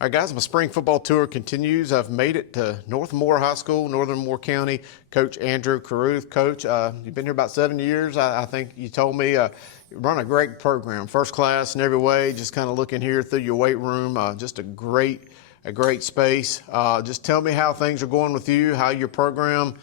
All right, guys, my spring football tour continues. I've made it to North Moore High School, Northern Moore County. Coach Andrew Carrouth. Coach, you've been here about 7 years. I think you told me you run a great program, first class in every way. Just kind of looking here through your weight room, just a great space. Just tell me how things are going with you, how your program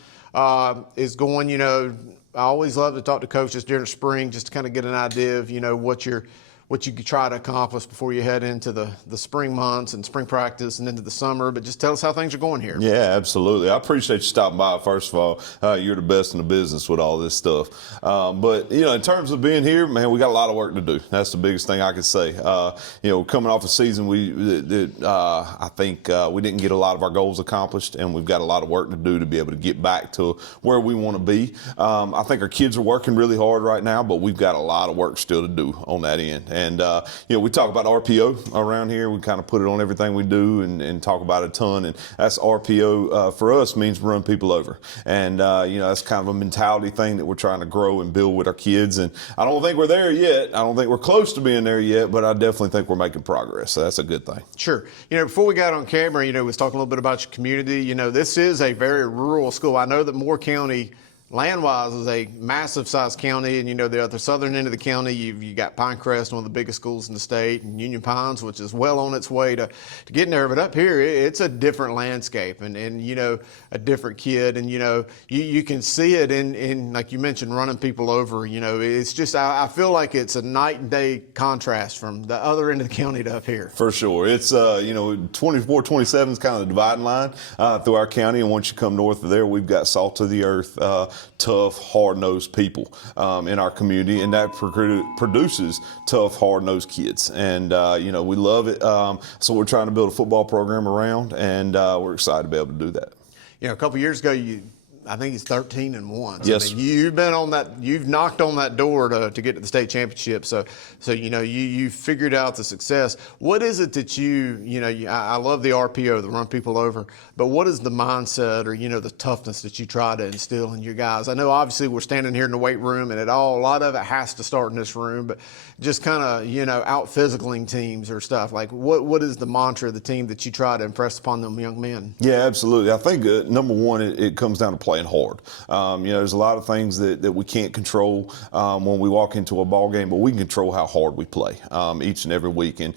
is going. You know, I always love to talk to coaches during the spring just to kind of get an idea of, you know, what you could try to accomplish before you head into the spring months and spring practice and into the summer. But just tell us how things are going here. Yeah, absolutely. I appreciate you stopping by, first of all. You're the best in the business with all this stuff. But, you know, in terms of being here, man, we got a lot of work to do. That's the biggest thing I could say. You know, coming off a season, I think we didn't get a lot of our goals accomplished, and we've got a lot of work to do to be able to get back to where we want to be. I think our kids are working really hard right now, but we've got a lot of work still to do on that end. And, you know, we talk about RPO around here. We kind of put it on everything we do and talk about it a ton. And that's RPO for us means run people over. And, you know, that's kind of a mentality thing that we're trying to grow and build with our kids. And I don't think we're there yet. I don't think we're close to being there yet, but I definitely think we're making progress. So that's a good thing. Sure. You know, before we got on camera, you know, we was talking a little bit about your community. You know, this is a very rural school. I know that Moore County, land-wise, is a massive-sized county, and you know the southern end of the county, you got Pinecrest, one of the biggest schools in the state, and Union Pines, which is well on its way to getting there. But up here, it's a different landscape, and you know, a different kid, and you know, you can see it in like you mentioned, running people over. You know, it's just I feel like it's a night and day contrast from the other end of the county to up here. For sure, it's you know, 24, 27 is kind of the dividing line through our county, and once you come north of there, we've got salt of the earth. Tough, hard-nosed people in our community, and that produces tough, hard-nosed kids. And, you know, we love it. So we're trying to build a football program around, and we're excited to be able to do that. You know, a couple of years ago, I think it's 13-1. Yes. I mean, you've been on that. You've knocked on that door to get to the state championship. So you know you figured out the success. What is it that you know? I love the RPO, the run people over. But what is the mindset or you know the toughness that you try to instill in your guys? I know obviously we're standing here in the weight room, and a lot of it has to start in this room. But just kind of you know out physicaling teams or stuff like what is the mantra of the team that you try to impress upon them young men? Yeah, absolutely. I think number one, it comes down to playing hard. You know, there's a lot of things that we can't control when we walk into a ball game, but we can control how hard we play each and every week. And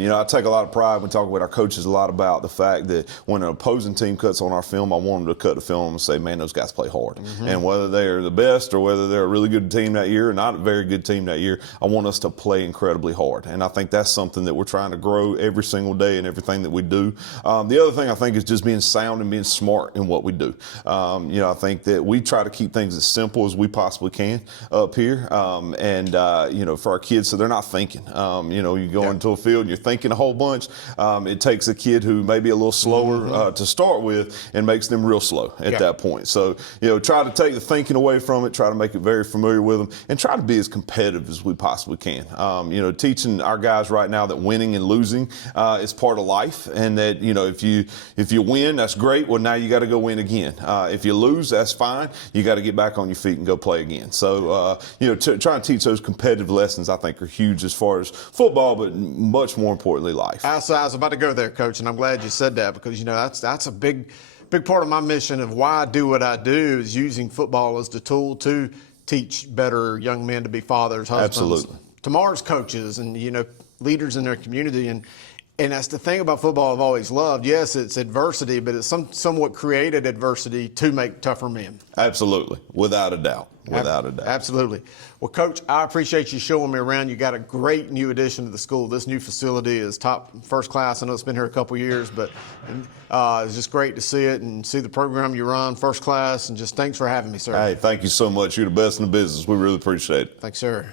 you know, I take a lot of pride when talking with our coaches a lot about the fact that when an opposing team cuts on our film, I want them to cut the film and say, man, those guys play hard. Mm-hmm. And whether they're the best or whether they're a really good team that year or not a very good team that year, I want us to play incredibly hard. And I think that's something that we're trying to grow every single day in everything that we do. The other thing I think is just being sound and being smart in what we do. You know, I think that we try to keep things as simple as we possibly can up here. You know, for our kids, so they're not thinking. You know, you go into a field and you're thinking a whole bunch. It takes a kid who may be a little slower to start with and makes them real slow at that point. So, you know, try to take the thinking away from it, try to make it very familiar with them, and try to be as competitive as we possibly can. You know, teaching our guys right now that winning and losing is part of life, and that, you know, if you win, that's great. Well, now you got to go win again. If you lose, that's fine. You got to get back on your feet and go play again. So, you know, trying to teach those competitive lessons, I think, are huge as far as football, but much more importantly, life. I was about to go there, Coach, and I'm glad you said that because, you know, that's a big part of my mission of why I do what I do is using football as the tool to teach better young men to be fathers, husbands, absolutely, tomorrow's coaches, and, you know, leaders in their community. And that's the thing about football I've always loved. Yes, it's adversity, but it's somewhat created adversity to make tougher men. Absolutely. Without a doubt. Without a doubt. Absolutely. Well, Coach, I appreciate you showing me around. You got a great new addition to the school. This new facility is top first class. I know it's been here a couple years, but it's just great to see it and see the program you run, first class, and just thanks for having me, sir. Hey, thank you so much. You're the best in the business. We really appreciate it. Thanks, sir.